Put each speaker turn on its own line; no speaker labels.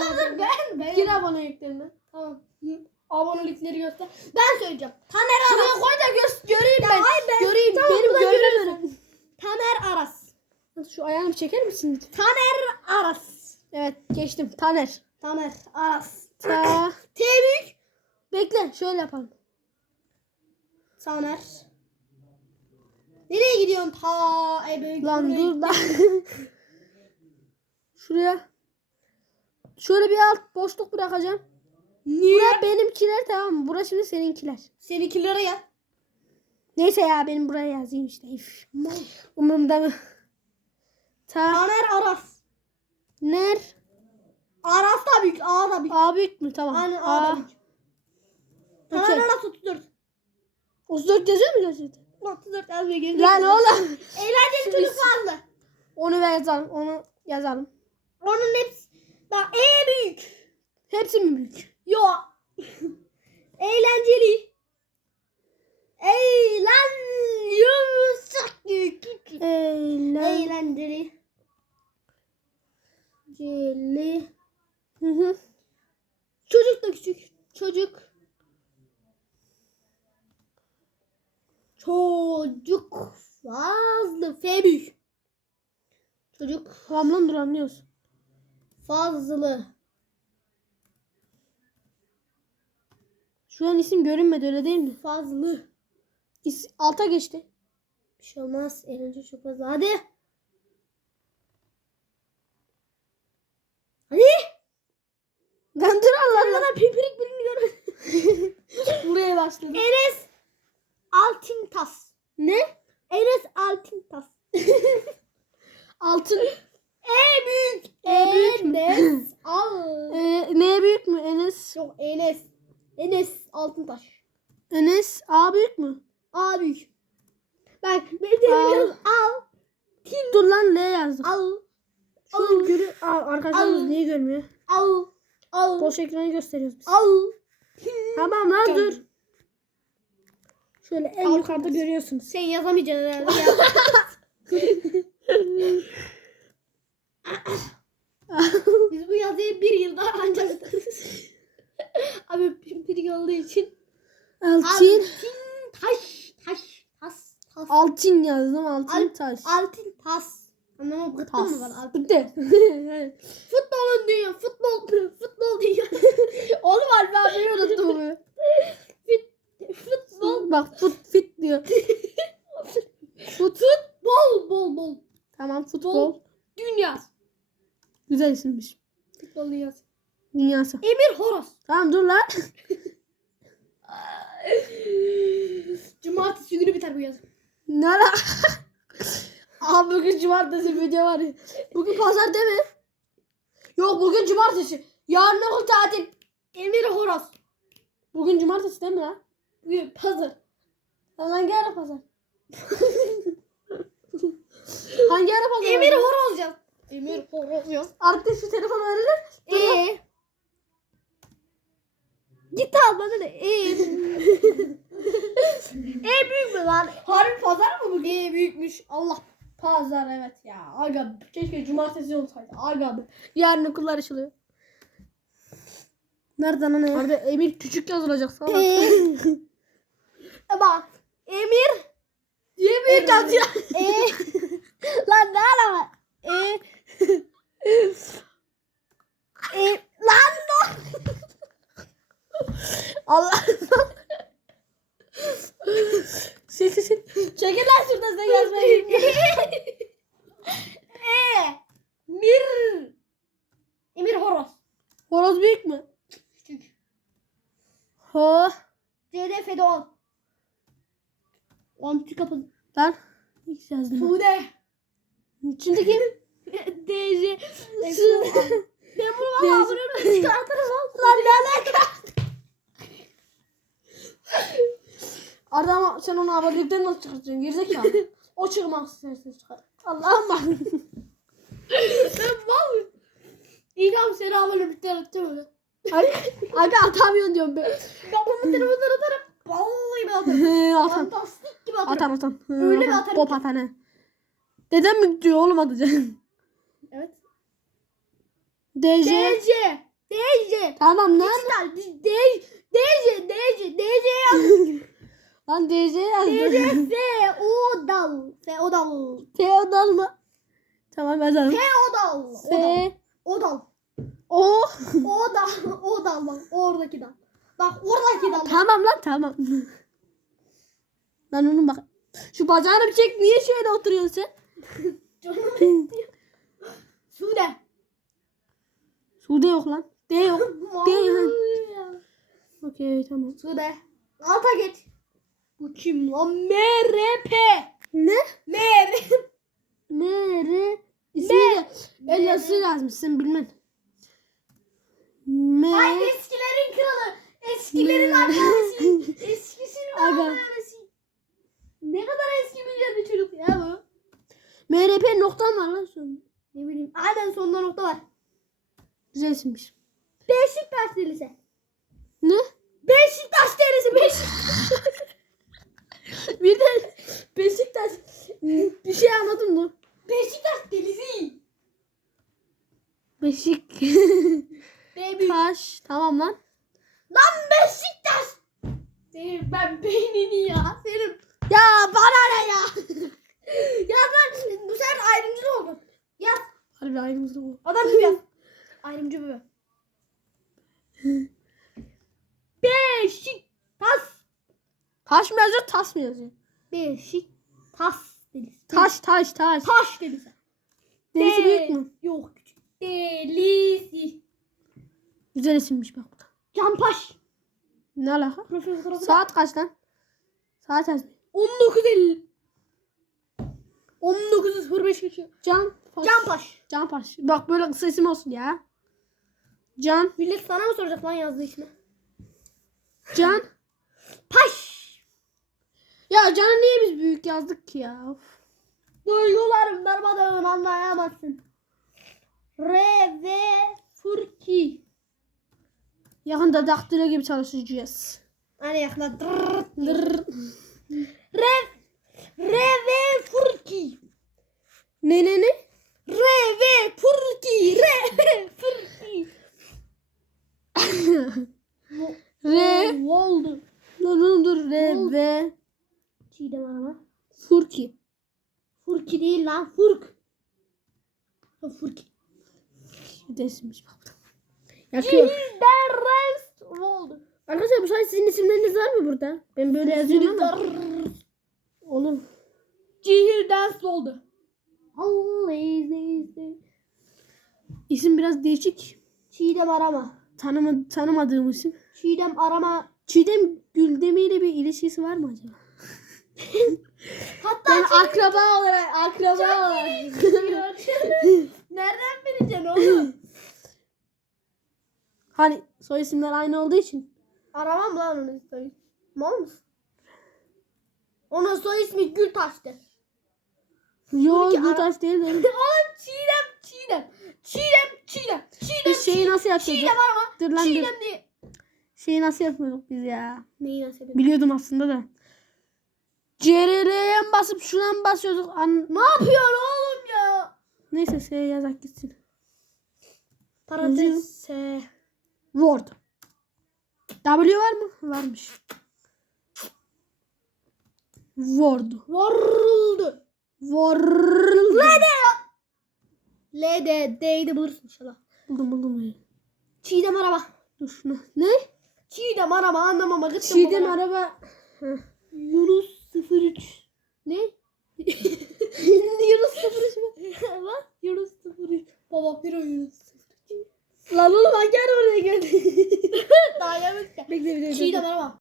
Oğlum dur ben ben.
Gir aboneliklerini.
Tamam. Abonelikleri göster. Ben söyleyeceğim.
Şuraya
Aras.
koy da göz göreyim
Ya
ben.
hayır ben-
Göreyim.
Tamam,
Benim görmem
Taner Aras.
Şu ayağını çeker misin?
Taner Aras.
Evet geçtim. Taner.
Taner Aras.
Ta.
T büyük.
Bekle şöyle yapalım.
Taner. Nereye gidiyorsun? Ta e.
Lan dur lan. Şuraya. Şöyle bir alt boşluk bırakacağım.
Niye?
Bura benimkiler tamam mı? Burası şimdi seninkiler.
Seninkilere gel.
Neyse ya benim buraya yazayım işte. Üf. Umurumda mı? Ta.
Taner Aras.
Ner.
Aras da büyük. A da büyük.
A büyük mü? Tamam.
Aynen A da büyük. Taner
Okey.
Aras 34.
34 yazıyor mu gerçekten?
34 yazmıyor. Gezdim.
Lan oğlum.
Eğlenceli çocuk fazla.
Onu yazalım. Onu yazalım.
Onun hepsi. Bak E büyük.
Hepsi mi büyük?
Yo. Eğlenceli. Eğlen yumuşak büyük.
Eğlen.
Eğlenceli. Celi.
Hı hı.
Çocuk da küçük. Çocuk. Çocuk fazla. F büyük. Çocuk
Tamam lan dur anlıyoruz.
Fazlı.
Şu an isim görünmedi öyle değil mi?
Fazlı.
İs alta geçti.
Bir şey olmaz. Eğlence çok fazla. Hadi. Hadi.
Lan dur Allah Allah.
Pipirik birini görmedim.
Buraya başladı.
Enes Altintas.
Ne?
Enes Altintas.
Altın.
E büyük.
E büyük mü?
Enes Al.
Ee, neye büyük mü? Enes.
Yok Enes. Enes Altıntaş.
Enes A büyük mü?
A büyük. Bak benim
Al.
biraz al.
Dur lan L yazdık.
Al.
Şu an görü Aa, arkadaşlarımız
Al.
niye görmüyor?
Al. Al.
Boş ekranı gösteriyoruz biz.
Al.
Tamam lan dur. Şöyle en
Al.
yukarıda görüyorsunuz.
Sen yazamayacaksın herhalde. ya. Biz bu yazıyı bir yılda ancak. Abi pimpiri olduğu için.
Altın.
Altın taş taş tas tas.
Altın yazdım. Altın
Al-
taş.
Altın tas. Anlama bıktın mı lan? Altın.
Bitti.
Futbolun dünya. Futbol. Futbol dünya.
Oğlum alfabeyi unuttum.
Futbol.
Bak fut fit diyor. Fut.
Bol bol bol.
Tamam futbol.
Dünya.
Güzel isimmiş.
Futbol dünyası.
Dünyası.
Emir Horos.
Tamam dur lan.
Cumartesi günü biter bu yazı.
ne ala? Abi bugün cumartesi video var ya. Bugün pazar değil mi? Yok bugün cumartesi. Yarın okul tatil.
Emir Horos.
Bugün cumartesi değil mi lan?
Bugün pazar.
Lan hangi ara pazar? hangi ara pazar?
Emir Horoz yaz. Emir Horoz yaz.
Artık şu telefonu verelim.
Ee. Git al bana ne? Ee. e büyük mü lan?
Harbi pazar mı bugün?
E büyükmüş. Allah.
Pazar evet ya. Aga keşke cumartesi olsaydı. Aga be. Yarın okullar açılıyor. Nereden hani? Orada Emir küçük yazılacak sana.
Ee. Bak. Emir.
Diye büyük yazıyor.
E. lan ne ala? E. E. Lan ne?
Allah. Sil sil sil. Çekil lan şuradan sen yazmayı.
e. Mir. Emir Horoz.
Horoz büyük mü?
Küçük.
Ho.
CD Fedon. Antik kapı.
Lan. X yazdım.
Sude.
Şimdi kim?
Ben bunu valla bunu çıkartırım lan.
Lan ne alaka? Adam sen onu abonelikten nasıl çıkartacaksın? Gerizekalı. o çıkmaz istersen çıkar. Allah'ım bak.
Ben mal? İyi tamam seni bir tane atacağım öyle.
Aga, atamıyorsun diyorum ben.
Bunu telefondan atarım. Vallahi ben atarım.
atan.
Fantastik gibi atarım.
Atan atan.
Öyle mi atarım
Pop atan he. Dedem mi diyor oğlum atacaksın?
Evet.
DJ.
DC. DJ.
Tamam lan.
Dijital. di- DJ. DJ. DJ. DJ yaz.
Lan DC yazdım.
DJ. Feodal. Feodal.
Feodal mı? Tamam yazalım.
Feodal. Odal.
F
Odal.
O.
Odal. Odal bak. Oradaki dal. Bak oradaki dal.
Tamam lan tamam. lan onun bak. Şu bacağını bir çek. Niye şöyle oturuyorsun sen?
Canım istiyor. Sude.
Sude yok lan. D yok.
Vallahi ya.
Okey tamam.
Sude. Alta geç. Bu kim lan? MRP.
Ne?
MRP.
M İsmi de el yazısı yazmışsın bilmem. M
Ay eskilerin kralı. Eskilerin annesi. Eskisinin annesi. Ne kadar eski bir çocuk ya bu.
MRP nokta mı var lan sonra?
Ne bileyim. Aynen sonunda nokta var.
Güzel isimmiş.
Beşiktaş delisi.
Ne?
Beşiktaş delisi. Beşiktaş.
Bir de Beşiktaş bir şey anladım mı?
Beşiktaş delisi.
Beşik. Taş tamam lan.
Lan Beşiktaş. Senin ben beynini ya. Senin.
Ya bana ne ya?
Ya ben bu sefer ayrımcı oldum. Yaz.
Harbi ayrımızda bu.
Adam gibi yaz. Ayrımcı bu. Beşiktaş.
Taş mı yazıyor tas mı yazıyor?
Beşiktaş delisi.
Taş taş taş.
Taş delisi.
Derisi
De-
büyük mü?
Yok küçük. Delisi.
Güzel isimmiş bak bu da.
Canpaş.
Ne alaka?
Da.
Saat kaç lan? Saat yazmıyor.
19.50. 19.05 geçiyor.
Can Paş.
Canpaş.
Can Paş. Bak böyle kısa isim olsun ya. Can.
Millet sana mı soracak lan yazdığı ismi?
Can.
Paş.
Ya Can'ı niye biz büyük yazdık ki ya? Of.
Duygularım darmadağın anlayamazsın. R ve Furki.
Yakında daktilo gibi çalışacağız.
Hani yakına dırrrr.
Dırr.
R R ve Furki.
Ne ne ne?
R ve Furki. R ve Furki.
R.
Oldu.
Lan oğlum dur. R
Oldu.
ve
Çiğdem arama.
Furki.
Furki değil lan Furk. Ha, Furki.
Bir de isimmiş bak. bu da. Yakıyor.
Çiğdem rest oldu.
Arkadaşlar bu sayede sizin isimleriniz var mı burada? Ben böyle yazıyorum ama. Oğlum.
Cihir dance oldu. Always
İsim biraz değişik.
Çiğdem arama.
Tanıma, tanımadığım isim.
Çiğdem arama.
Çiğdem Güldemi ile bir ilişkisi var mı acaba?
Hatta
Yani akraba olarak, akraba olarak.
Nereden bileceksin oğlum?
Hani soy isimler aynı olduğu için.
Aramam lan onu soy. Mal mısın? Onun soy ismi Gültaş'tı.
Yo
Furki
bu
ara-
taş değil de.
Oğlum Çiğdem, Çiğdem. Çiğdem, Çiğdem. Çiğdem,
Biz şeyi nasıl yapıyorduk?
Çiğdem arama.
Dur lan dur.
Çiğdem diye.
Şeyi nasıl yapıyorduk biz ya?
Neyi nasıl yapayım?
Biliyordum aslında da. CRR'ye mi basıp şuna mı basıyorduk? An
Ne yapıyorsun oğlum ya?
Neyse şey yazak gitsin.
Parantez S.
Word. W var mı? Varmış. Word.
Varıldı.
Word.
L D D'yi de bulursun inşallah.
Buldum buldum.
Çiğdem araba.
Dur. Ne?
Çiğdem araba anlamama gittim.
Çiğdem
babana.
araba.
Yunus 03.
Ne?
Yunus 03 mü? Bak Yunus 03. Baba bir o Yunus 03.
Lan oğlum gel oraya gel.
Daha ya.
Bekle bir.
Çiğdem araba.